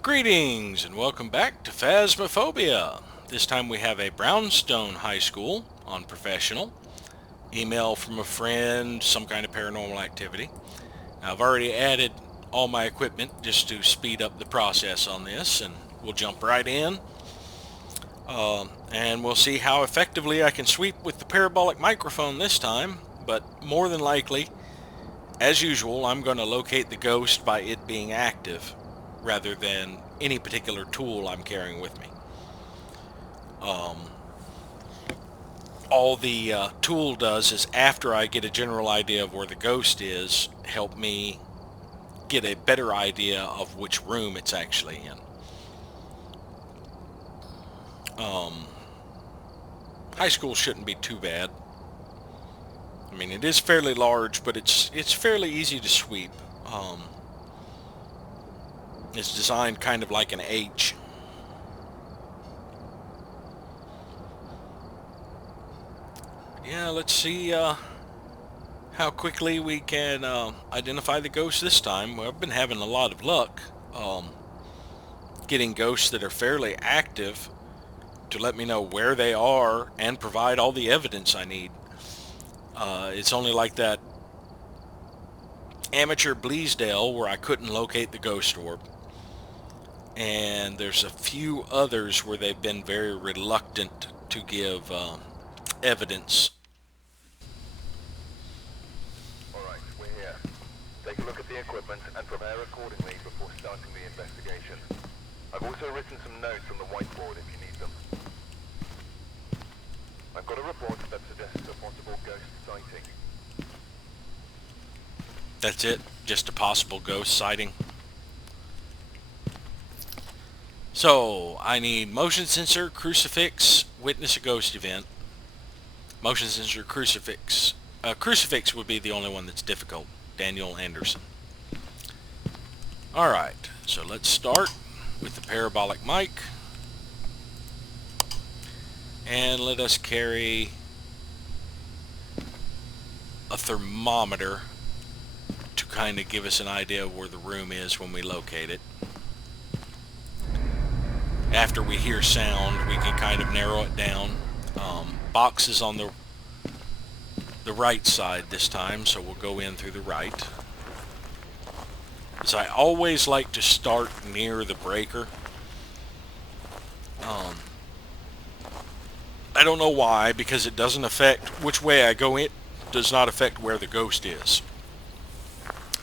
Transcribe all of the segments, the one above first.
Greetings and welcome back to Phasmophobia. This time we have a Brownstone High School on professional. Email from a friend, some kind of paranormal activity. Now, I've already added all my equipment just to speed up the process on this, and we'll jump right in. And we'll see how effectively I can sweep with the parabolic microphone this time, but more than likely, as usual, I'm going to locate the ghost by it being active rather than any particular tool I'm carrying with me. All the tool does is, after I get a general idea of where the ghost is, help me get a better idea of which room it's actually in. High school shouldn't be too bad. I mean, it is fairly large, but it's fairly easy to sweep. It's designed kind of like an H. Yeah, let's see how quickly we can identify the ghost this time. Well, I've been having a lot of luck getting ghosts that are fairly active to let me know where they are and provide all the evidence I need. It's only like that amateur Bleasdale where I couldn't locate the ghost orb. And there's a few others where they've been very reluctant to give evidence. Alright, we're here. Take a look at the equipment and prepare accordingly before starting the investigation. I've also written some notes on the whiteboard if you need them. I've got a report that suggests a possible ghost sighting. That's it? Just a possible ghost sighting? So, I need motion sensor, crucifix, witness a ghost event. Motion sensor, crucifix. Crucifix would be the only one that's difficult. Daniel Anderson. Alright, so let's start with the parabolic mic. And let us carry a thermometer to kind of give us an idea of where the room is when we locate it. After we hear sound, we can kind of narrow it down. Box is on the right side this time, so we'll go in through the right. So I always like to start near the breaker. I don't know why, because it doesn't affect which way I go in, does not affect where the ghost is.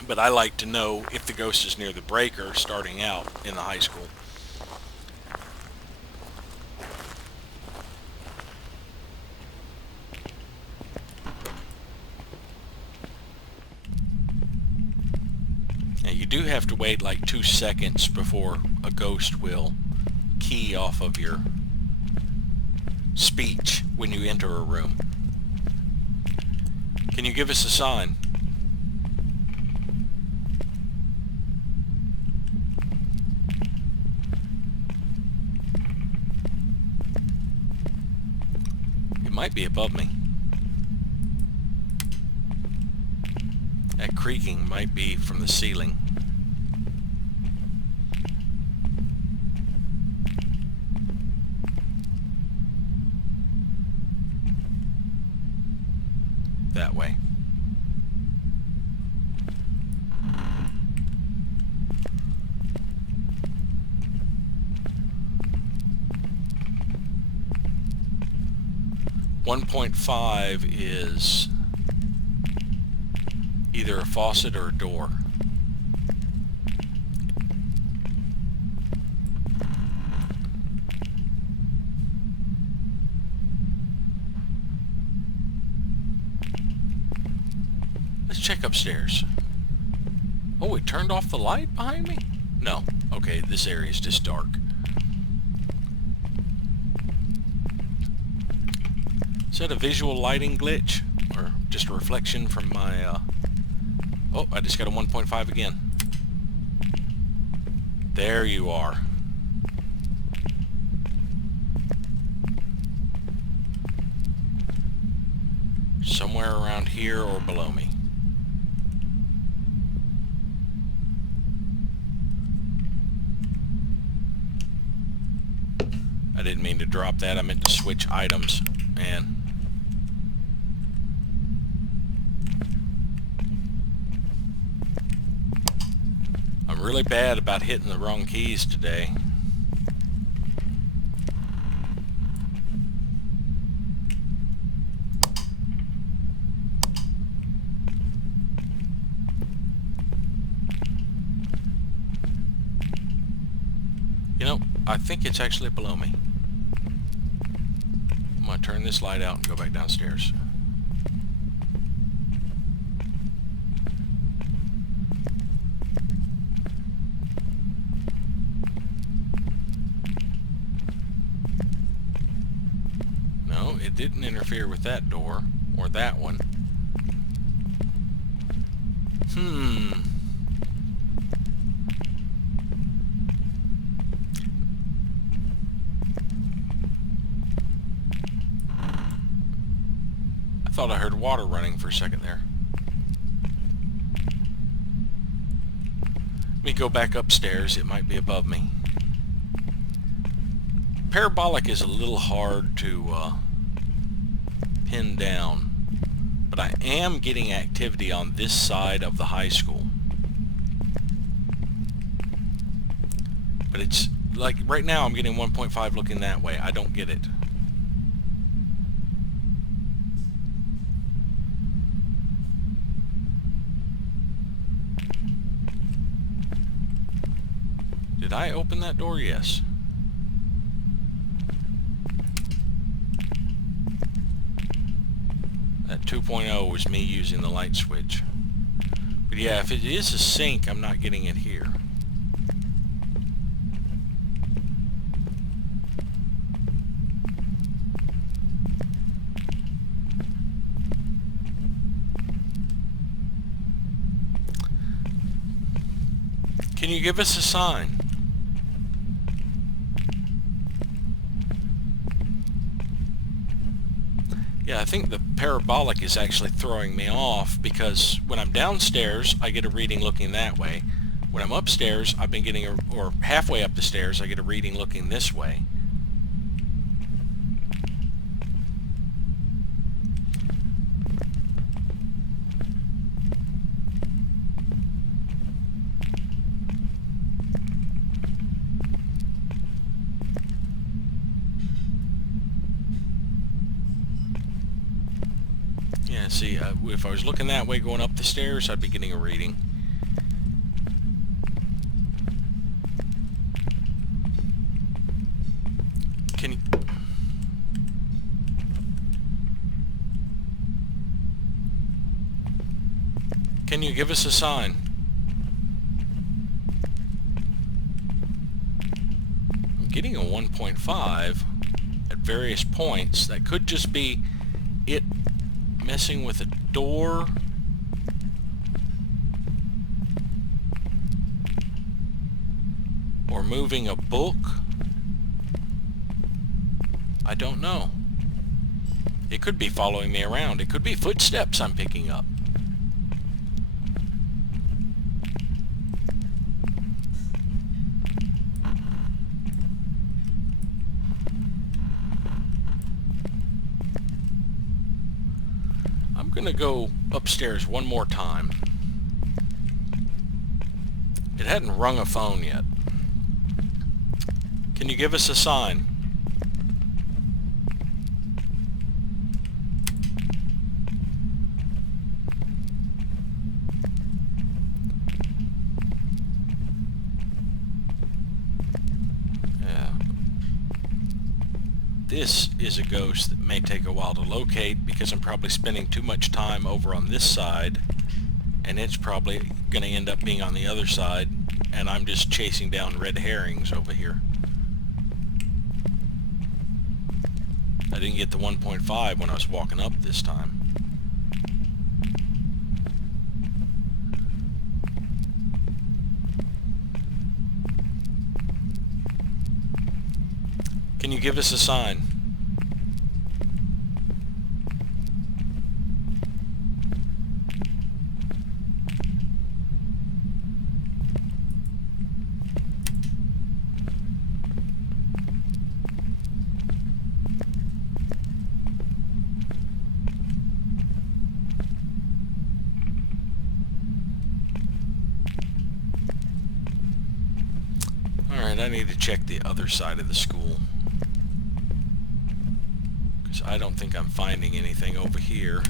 But I like to know if the ghost is near the breaker starting out in the high school. Now you do have to wait like 2 seconds before a ghost will key off of your speech when you enter a room. Can you give us a sign? It might be above me. That creaking might be from the ceiling. That way. .5 is either a faucet or a door. Let's check upstairs. Oh, it turned off the light behind me? No. Okay, this area is just dark. Is that a visual lighting glitch? Or just a reflection from my, Oh, I just got a 1.5 again. There you are. Somewhere around here or below me. didn't mean to drop that. I meant to switch items. Man. I'm really bad about hitting the wrong keys today. You know, I think it's actually below me. I'm going to turn this light out and go back downstairs. No, it didn't interfere with that door, or that one. I thought I heard water running for a second there. Let me go back upstairs. It might be above me. Parabolic is a little hard to pin down, but I am getting activity on this side of the high school. But it's like right now I'm getting 1.5 looking that way. I don't get it. Did I open that door? Yes. That 2.0 was me using the light switch. But yeah, if it is a sink, I'm not getting it here. Can you give us a sign? Yeah, I think the parabolic is actually throwing me off because when I'm downstairs, I get a reading looking that way. When I'm upstairs, I've been getting, or halfway up the stairs, I get a reading looking this way. Yeah, see, if I was looking that way going up the stairs, I'd be getting a reading. Can you give us a sign? I'm getting a 1.5 at various points. That could just be it messing with a door. Or moving a book. I don't know. It could be following me around. It could be footsteps I'm picking up. I'm gonna go upstairs one more time. It hadn't rung a phone yet. Can you give us a sign? Yeah. This is a ghost that may take a while to locate because I'm probably spending too much time over on this side, and it's probably going to end up being on the other side, and I'm just chasing down red herrings over here. I didn't get the 1.5 when I was walking up this time. Can you give us a sign? Alright, I need to check the other side of the school. Because I don't think I'm finding anything over here.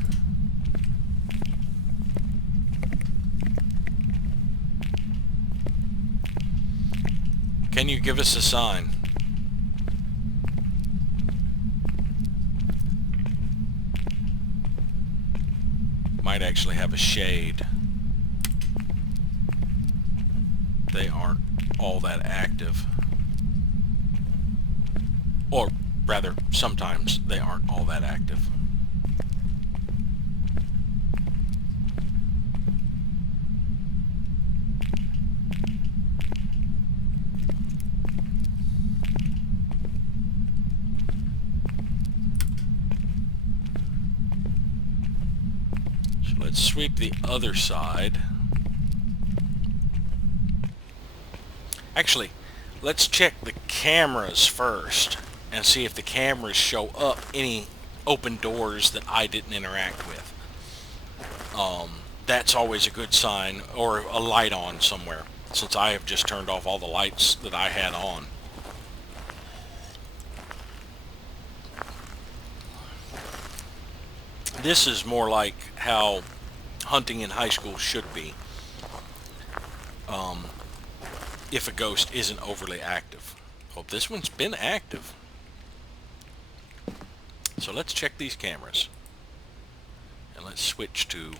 Can you give us a sign? Might actually have a shade. They aren't all that active. Or rather, sometimes they aren't all that active. So let's sweep the other side. Actually, let's check the cameras first and see if the cameras show up any open doors that I didn't interact with. That's always a good sign, or a light on somewhere, since I have just turned off all the lights that I had on. This is more like how hunting in high school should be. If a ghost isn't overly active. Well, this one's been active. So let's check these cameras. And let's switch to...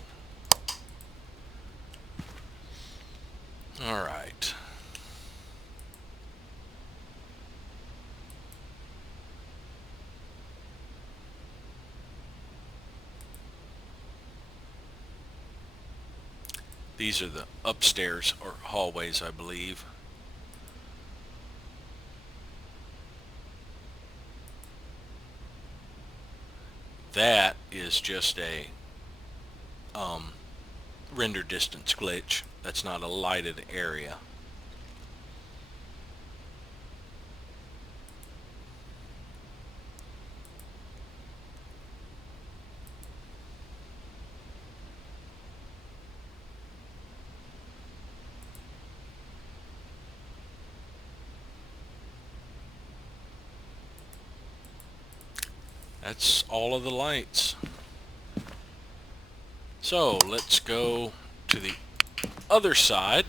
Alright. These are the upstairs or hallways, I believe. That is just a render distance glitch. That's not a lighted area. That's all of the lights. So let's go to the other side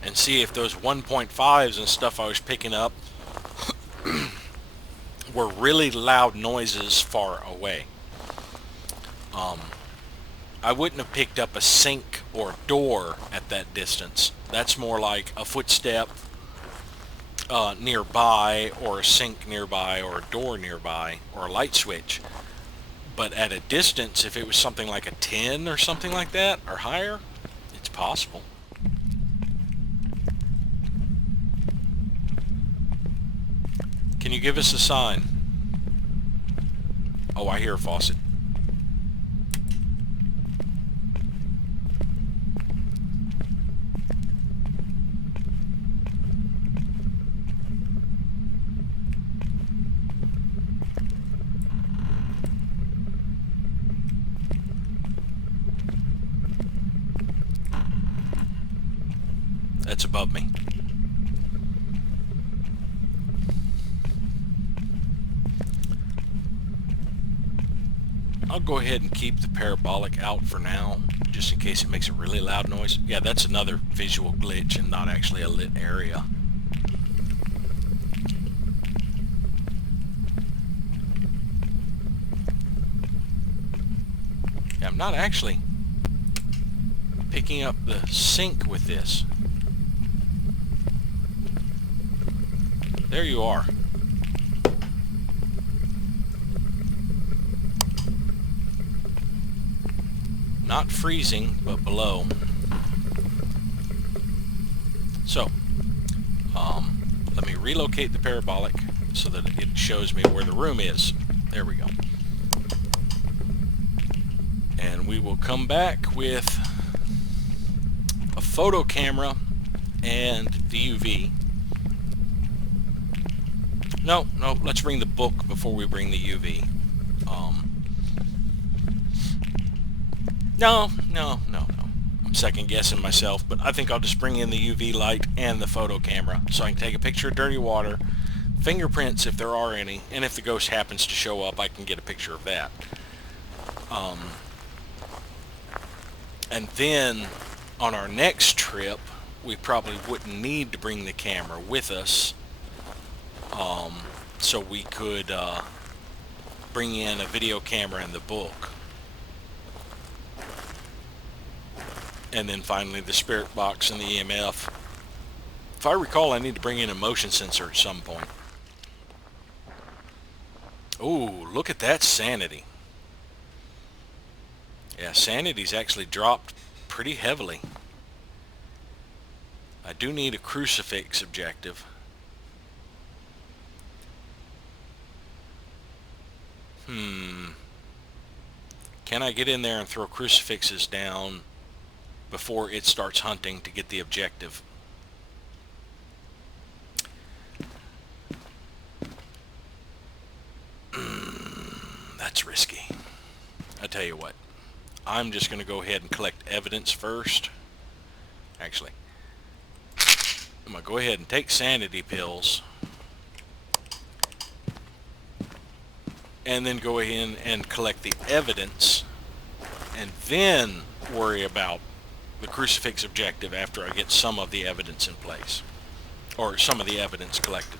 and see if those 1.5s and stuff I was picking up were really loud noises far away. I wouldn't have picked up a sink or door at that distance. That's more like a footstep nearby, or a sink nearby, or a door nearby, or a light switch. But at a distance, if it was something like a 10 or something like that, or higher, it's possible. Can you give us a sign? Oh, I hear a faucet. That's above me. I'll go ahead and keep the parabolic out for now, just in case it makes a really loud noise. Yeah, that's another visual glitch and not actually a lit area. Yeah, I'm not actually picking up the sink with this. There you are. Not freezing, but below. So, let me relocate the parabolic so that it shows me where the room is. There we go. And we will come back with a photo camera and the UV. No, let's bring the book before we bring the UV. No. second guessing myself, but I think I'll just bring in the UV light and the photo camera so I can take a picture of dirty water, fingerprints if there are any, and if the ghost happens to show up, I can get a picture of that. And then on our next trip, we probably wouldn't need to bring the camera with us, so we could bring in a video camera and the book. And then finally the spirit box and the EMF. If I recall, I need to bring in a motion sensor at some point. Ooh, look at that sanity. Yeah, sanity's actually dropped pretty heavily. I do need a crucifix objective. Can I get in there and throw crucifixes down before it starts hunting to get the objective? That's risky. I tell you what, I'm just going to go ahead and collect evidence first. Actually, I'm going to go ahead and take sanity pills and then go ahead and collect the evidence and then worry about the crucifix objective after I get some of the evidence in place, or some of the evidence collected.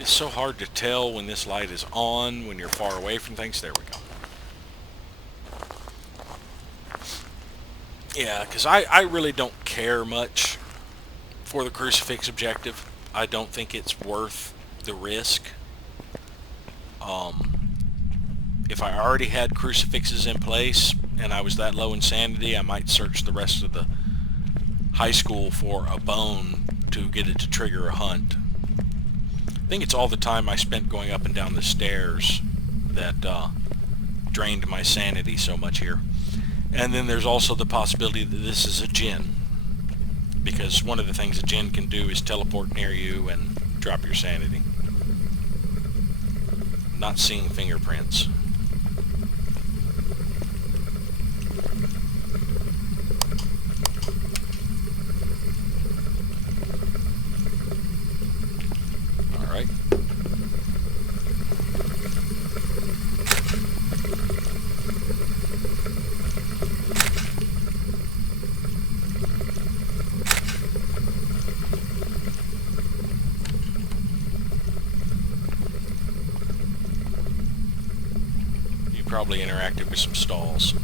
It's so hard to tell when this light is on when you're far away from things. There we go. Yeah, because I really don't care much for the crucifix objective. I don't think it's worth the risk. If I already had crucifixes in place and I was that low in sanity, I might search the rest of the high school for a bone to get it to trigger a hunt. I think it's all the time I spent going up and down the stairs that drained my sanity so much here. And then there's also the possibility that this is a djinn, because one of the things a djinn can do is teleport near you and drop your sanity. Not seeing fingerprints. Alright. Probably interacted with some stalls.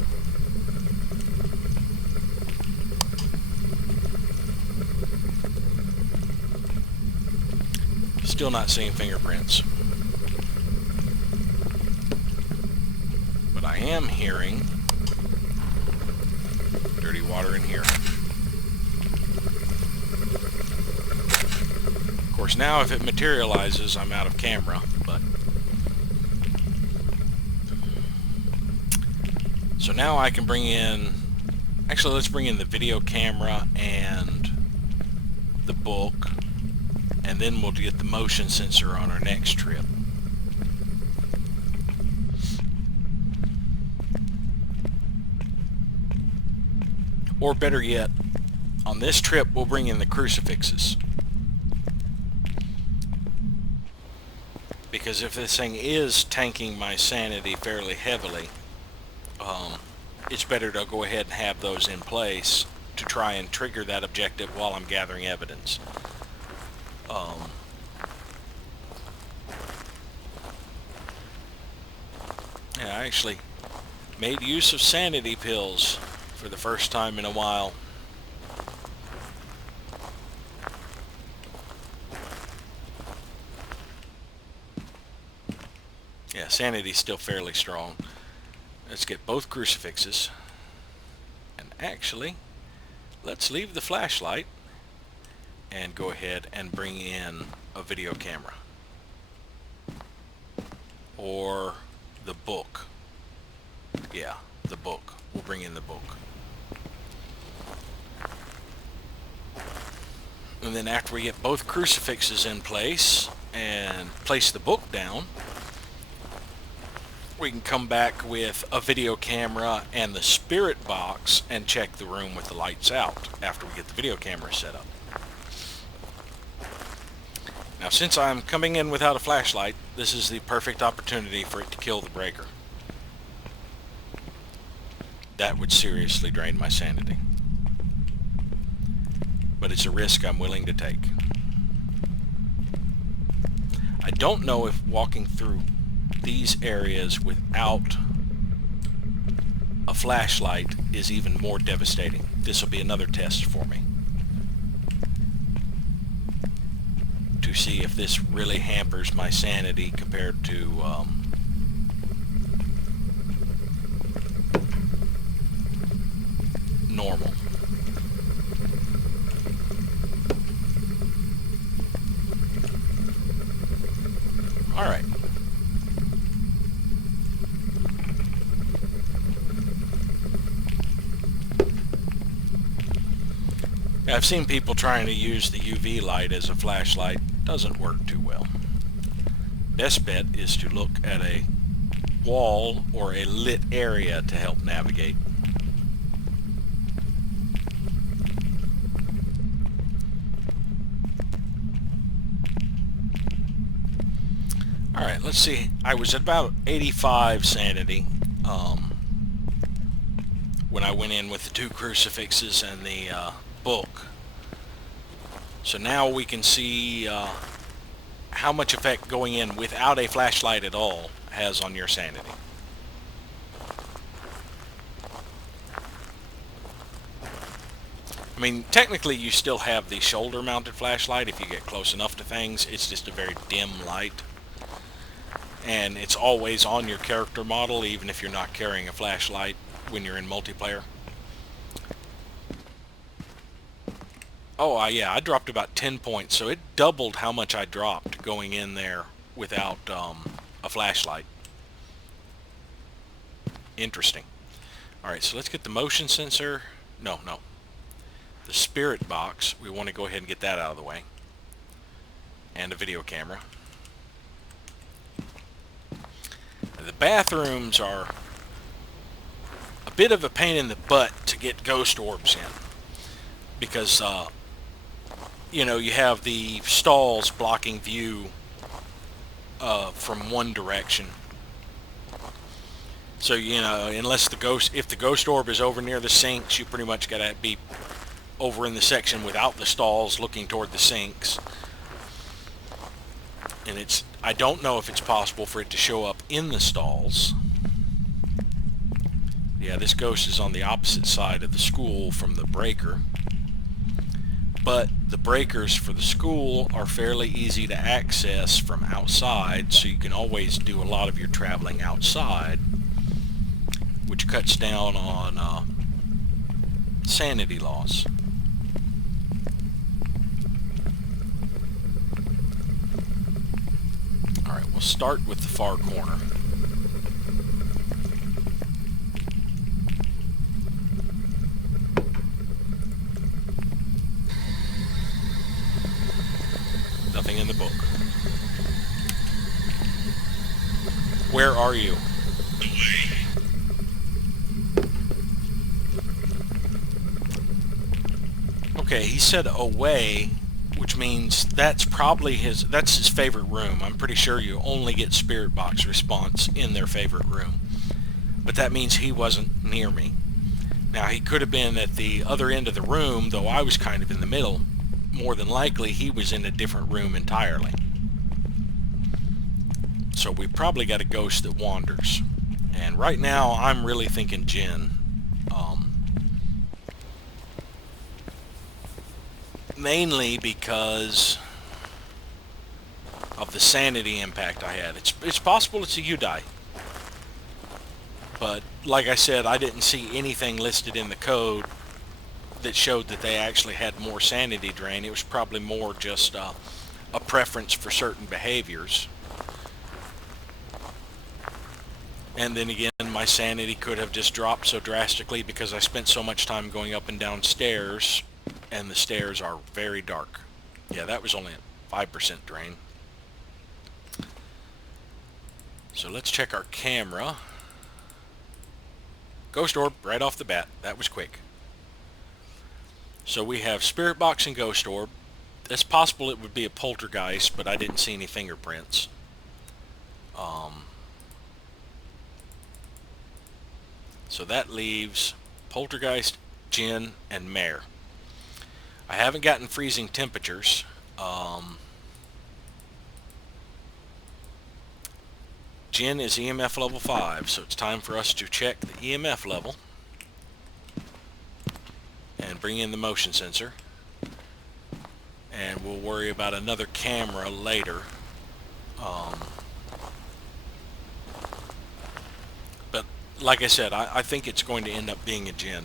Still not seeing fingerprints. But I am hearing dirty water in here. Of course, now if it materializes, I'm out of camera, but so now I can bring in, actually let's bring in the video camera and the book, and then we'll get the motion sensor on our next trip. Or better yet, on this trip we'll bring in the crucifixes. Because if this thing is tanking my sanity fairly heavily, it's better to go ahead and have those in place to try and trigger that objective while I'm gathering evidence. Yeah, I actually made use of sanity pills for the first time in a while. Yeah, sanity's still fairly strong. Let's get both crucifixes. And actually, let's leave the flashlight and go ahead and bring in a video camera. Or the book. Yeah, the book. We'll bring in the book. And then after we get both crucifixes in place and place the book down, we can come back with a video camera and the spirit box and check the room with the lights out after we get the video camera set up. Now, since I'm coming in without a flashlight, this is the perfect opportunity for it to kill the breaker. That would seriously drain my sanity. But it's a risk I'm willing to take. I don't know if walking through these areas without a flashlight is even more devastating. This will be another test for me to see if this really hampers my sanity compared to normal. All right. I've seen people trying to use the UV light as a flashlight. Doesn't work too well. Best bet is to look at a wall or a lit area to help navigate. Alright, let's see. I was at about 85 sanity when I went in with the 2 crucifixes and the book. So now we can see how much effect going in without a flashlight at all has on your sanity. I mean, technically you still have the shoulder mounted flashlight if you get close enough to things. It's just a very dim light. And it's always on your character model, even if you're not carrying a flashlight when you're in multiplayer. Oh, yeah, I dropped about 10 points, so it doubled how much I dropped going in there without a flashlight. Interesting. Alright, so let's get the motion sensor. No. The spirit box. We want to go ahead and get that out of the way. And a video camera. The bathrooms are a bit of a pain in the butt to get ghost orbs in. Because, you know, you have the stalls blocking view from one direction. So, you know, unless if the ghost orb is over near the sinks, you pretty much got to be over in the section without the stalls looking toward the sinks. And I don't know if it's possible for it to show up in the stalls. Yeah, this ghost is on the opposite side of the school from the breaker. But the breakers for the school are fairly easy to access from outside, so you can always do a lot of your traveling outside, which cuts down on sanity loss. Alright, we'll start with the far corner. Nothing in the book. Where are you? Okay, he said away, which means that's probably his favorite room. I'm pretty sure you only get spirit box response in their favorite room. But that means he wasn't near me. Now, he could have been at the other end of the room, though I was kind of in the middle. More than likely, he was in a different room entirely. So we probably got a ghost that wanders. And right now, I'm really thinking Jen. Mainly because of the sanity impact I had. It's possible it's a UDI. But, like I said, I didn't see anything listed in the code that showed that they actually had more sanity drain. It was probably more just a preference for certain behaviors. And then again, my sanity could have just dropped so drastically because I spent so much time going up and down stairs, and the stairs are very dark. Yeah, that was only a 5% drain. So let's check our camera. Ghost orb right off the bat. That was quick. So we have spirit box and ghost orb. It's possible it would be a poltergeist, but I didn't see any fingerprints. So that leaves poltergeist, Jinn, and mare. I haven't gotten freezing temperatures. Jinn is EMF level 5, so it's time for us to check the EMF level and bring in the motion sensor. And we'll worry about another camera later. But like I said, I think it's going to end up being a Jinn,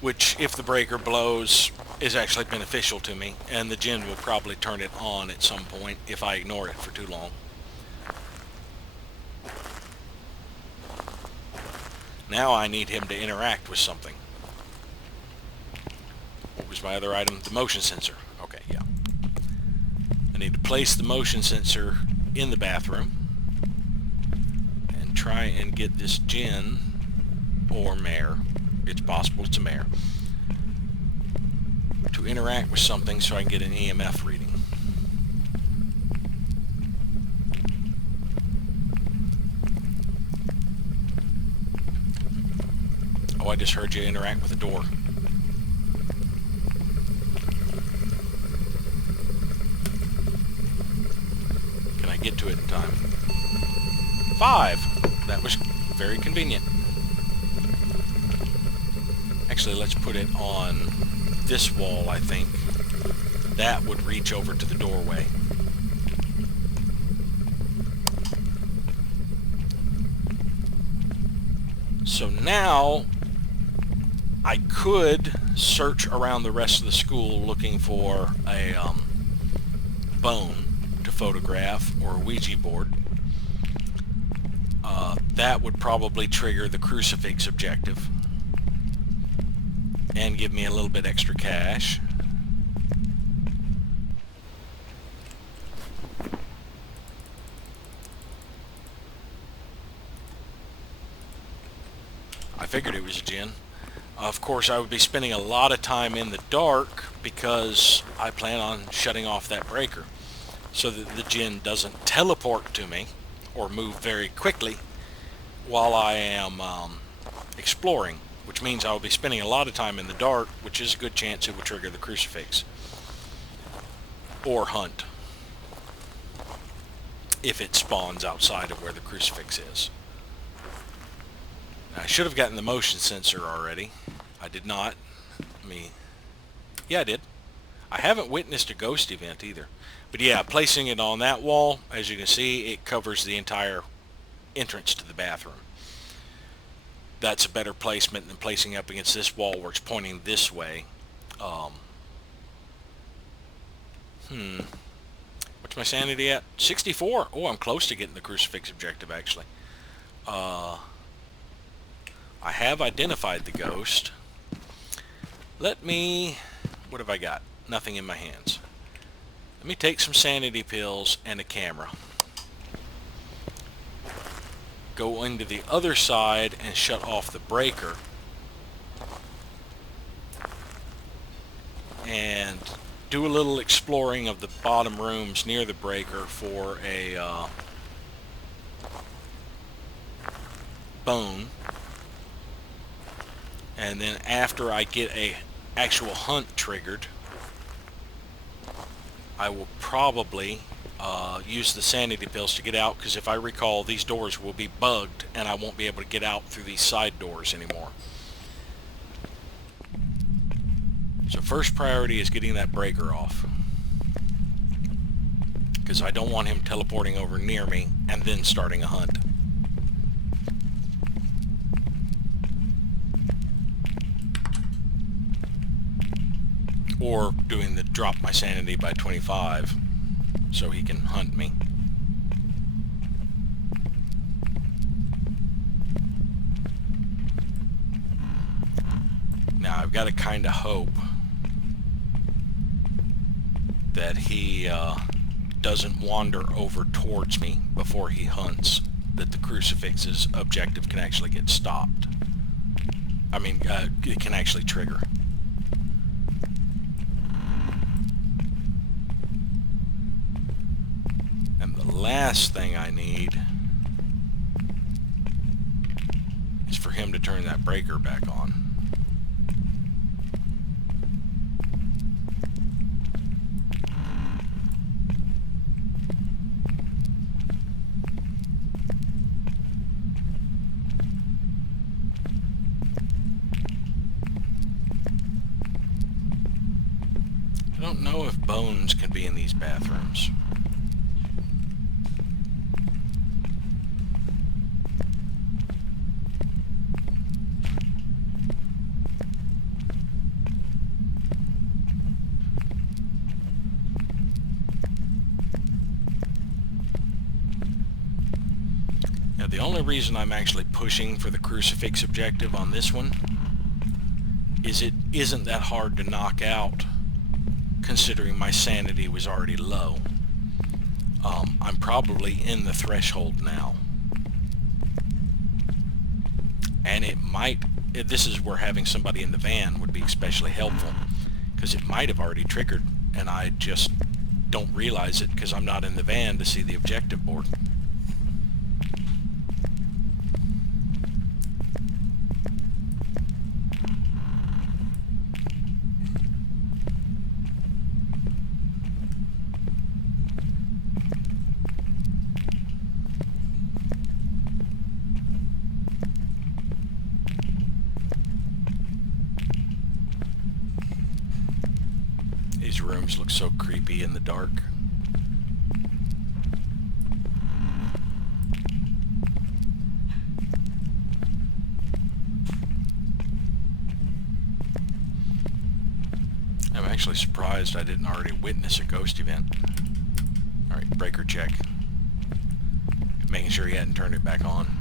which, if the breaker blows, is actually beneficial to me, and the Jinn will probably turn it on at some point if I ignore it for too long. Now I need him to interact with something. What was my other item? The motion sensor. Okay, yeah. I need to place the motion sensor in the bathroom and try and get this Jinn or mare, it's possible it's a mare, to interact with something so I can get an EMF reading. Oh, I just heard you interact with the door. Can I get to it in time? 5! That was very convenient. Actually, let's put it on this wall, I think. That would reach over to the doorway. So now I could search around the rest of the school looking for a bone to photograph or a Ouija board. That would probably trigger the crucifix objective and give me a little bit extra cash. I figured it was a Jinn. Of course, I would be spending a lot of time in the dark because I plan on shutting off that breaker so that the Jinn doesn't teleport to me or move very quickly while I am exploring, which means I will be spending a lot of time in the dark, which is a good chance it will trigger the crucifix or hunt if it spawns outside of where the crucifix is. I should have gotten the motion sensor already. I did not. Yeah, I did. I haven't witnessed a ghost event either. But yeah, placing it on that wall, as you can see, it covers the entire entrance to the bathroom. That's a better placement than placing up against this wall where it's pointing this way. What's my sanity at? 64. Oh, I'm close to getting the crucifix objective, actually. I have identified the ghost. What have I got? Nothing in my hands. Let me take some sanity pills and a camera. Go into the other side and shut off the breaker. And do a little exploring of the bottom rooms near the breaker for a bone. And then after I get a actual hunt triggered, I will probably use the sanity pills to get out, because if I recall, these doors will be bugged and I won't be able to get out through these side doors anymore. So first priority is getting that breaker off, because I don't want him teleporting over near me and then starting a hunt. Or doing the drop my sanity by 25 so he can hunt me. Now I've got to kind of hope that he doesn't wander over towards me before he hunts, that the crucifix's objective can actually get stopped. I mean, it can actually trigger. And the last thing I need is for him to turn that breaker back on. I don't know if bones can be in these bathrooms. Now, the only reason I'm actually pushing for the crucifix objective on this one is it isn't that hard to knock out, considering my sanity was already low. I'm probably in the threshold now. And it might, this is where having somebody in the van would be especially helpful, because it might have already triggered and I just don't realize it because I'm not in the van to see the objective board. These rooms look so creepy in the dark. I'm actually surprised I didn't already witness a ghost event. Alright, breaker check. Making sure he hadn't turned it back on.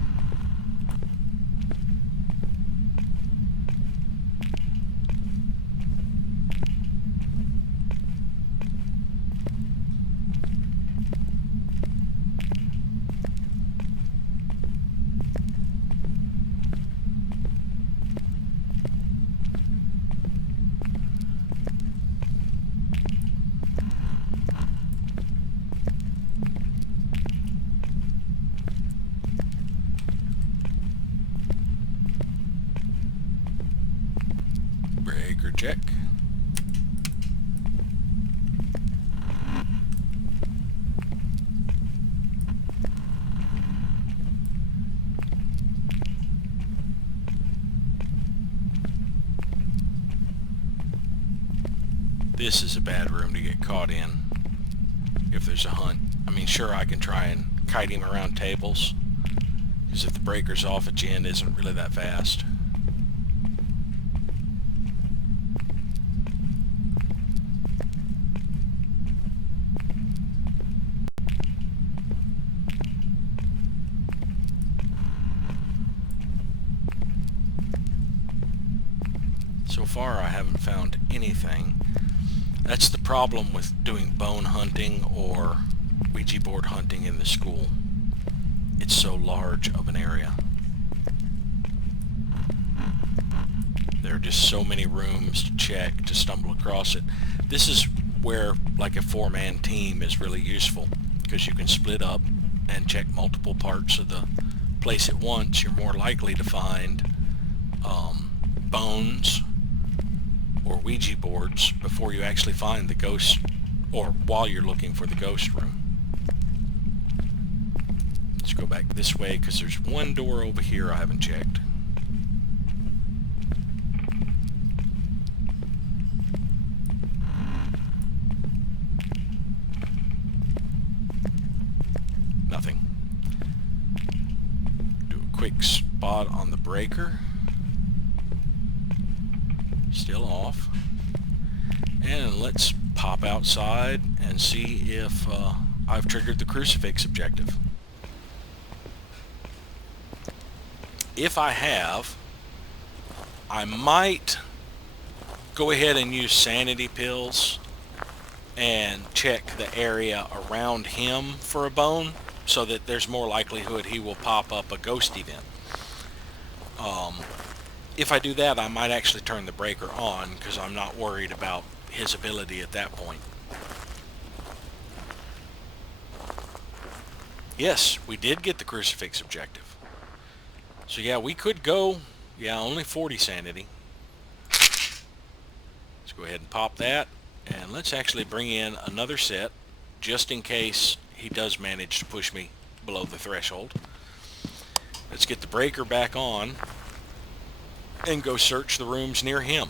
Breaker check. This is a bad room to get caught in if there's a hunt. I mean, sure, I can try and kite him around tables, because if the breaker's off, a gen isn't really that fast. So far, I haven't found anything. That's the problem with doing bone hunting or Ouija board hunting in the school. It's so large of an area. There are just so many rooms to check to stumble across it. This is where like a four-man team is really useful, because you can split up and check multiple parts of the place at once. You're more likely to find bones or Ouija boards before you actually find the ghost, or while you're looking for the ghost room. Let's go back this way, because there's one door over here I haven't checked. Nothing. Do a quick spot on the breaker. Still off. And let's pop outside and see if I've triggered the crucifix objective. If I have, I might go ahead and use sanity pills and check the area around him for a bone, so that there's more likelihood he will pop up a ghost event. If I do that, I might actually turn the breaker on, because I'm not worried about his ability at that point. Yes, we did get the crucifix objective. So yeah, we could go, yeah, only 40 sanity. Let's go ahead and pop that, and let's actually bring in another set, just in case he does manage to push me below the threshold. Let's get the breaker back on and go search the rooms near him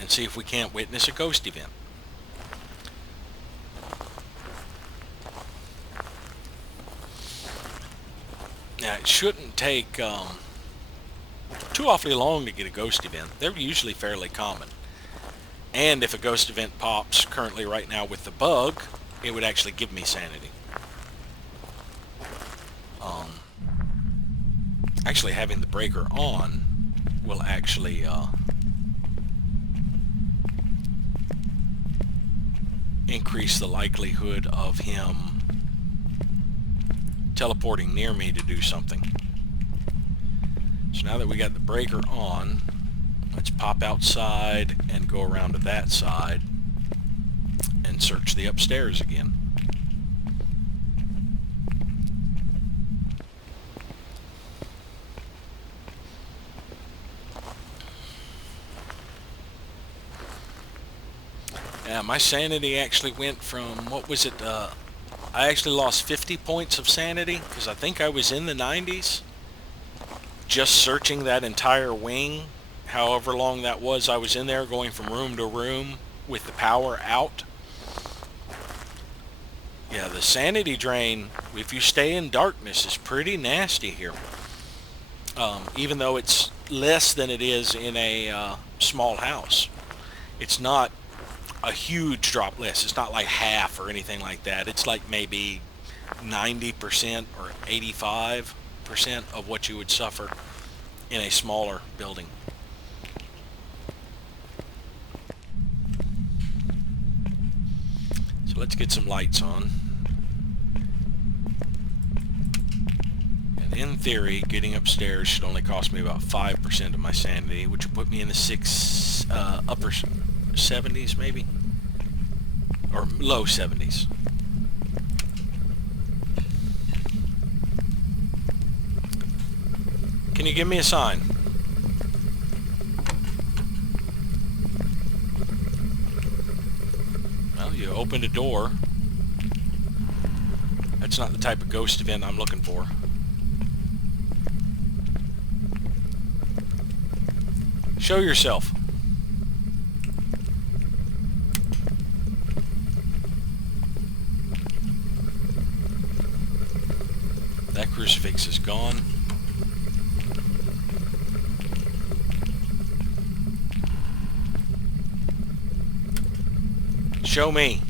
and see if we can't witness a ghost event. Now, it shouldn't take too awfully long to get a ghost event. They're usually fairly common. And if a ghost event pops currently right now with the bug, it would actually give me sanity. Actually, having the breaker on will actually increase the likelihood of him teleporting near me to do something. So now that we got the breaker on, let's pop outside and go around to that side and search the upstairs again. Yeah, my sanity actually went from, what was it, I actually lost 50 points of sanity, because I think I was in the 90s, just searching that entire wing. However long that was, I was in there going from room to room with the power out. Yeah, the sanity drain, if you stay in darkness, is pretty nasty here. Even though it's less than it is in a small house. It's not a huge drop less. It's not like half or anything like that. It's like maybe 90% or 85% of what you would suffer in a smaller building. So let's get some lights on. And in theory, getting upstairs should only cost me about 5% of my sanity, which will put me in the upper 70s maybe, or low 70s. Can you give me a sign? Well, you opened a door. That's not the type of ghost event I'm looking for. Show yourself. That crucifix is gone. Show me.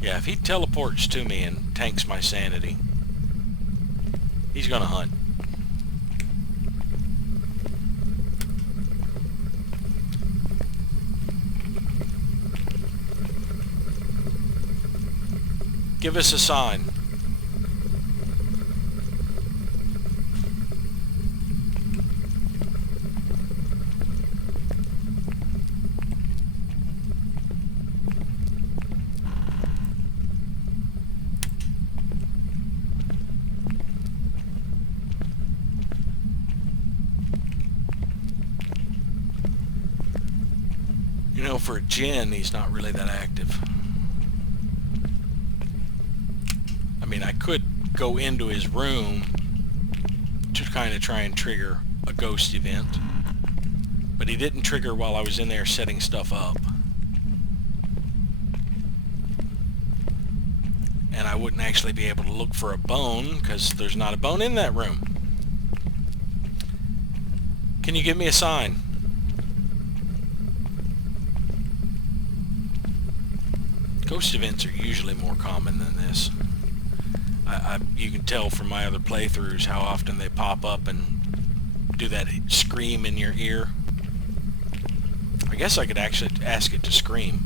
Yeah, if he teleports to me and tanks my sanity, he's gonna hunt. Give us a sign. You know, for a Jinn, he's not really that active. I mean, I could go into his room to kind of try and trigger a ghost event, but he didn't trigger while I was in there setting stuff up. And I wouldn't actually be able to look for a bone because there's not a bone in that room. Can you give me a sign? Ghost events are usually more common than this. You can tell from my other playthroughs how often they pop up and do that scream in your ear. I guess I could actually ask it to scream.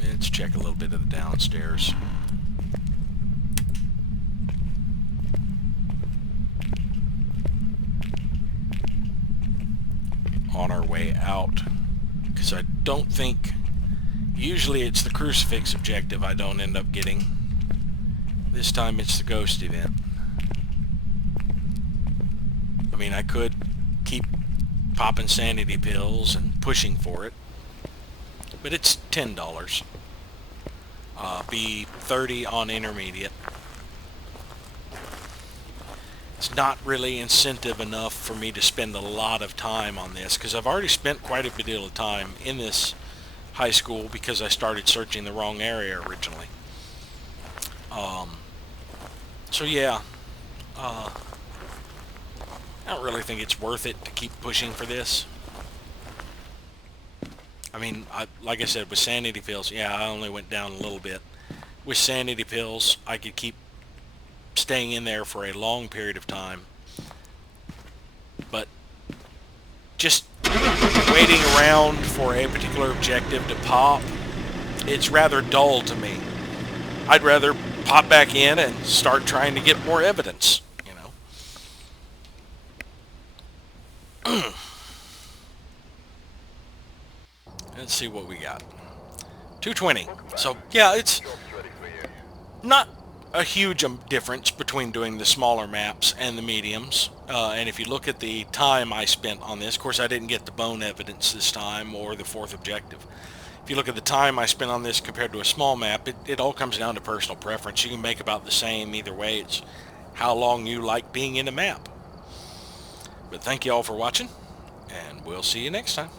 Let's check a little bit of the downstairs. On our way out, because I don't think, usually it's the crucifix objective I don't end up getting. This time it's the ghost event. I mean, I could keep popping sanity pills and pushing for it, but it's $10. Be 30 on intermediate. It's not really incentive enough for me to spend a lot of time on this, because I've already spent quite a bit of time in this high school because I started searching the wrong area originally. So yeah, I don't really think it's worth it to keep pushing for this. I mean, like I said, with sanity pills, yeah, I only went down a little bit. With sanity pills, I could keep staying in there for a long period of time. But just waiting around for a particular objective to pop, it's rather dull to me. I'd rather pop back in and start trying to get more evidence, you know. Let's see what we got. 220. So, yeah, it's Job's ready for you. not a huge difference between doing the smaller maps and the mediums. And if you look at the time I spent on this, of course I didn't get the bone evidence this time or the fourth objective. If you look at the time I spent on this compared to a small map, it all comes down to personal preference. You can make about the same either way. It's how long you like being in a map. But thank you all for watching, and we'll see you next time.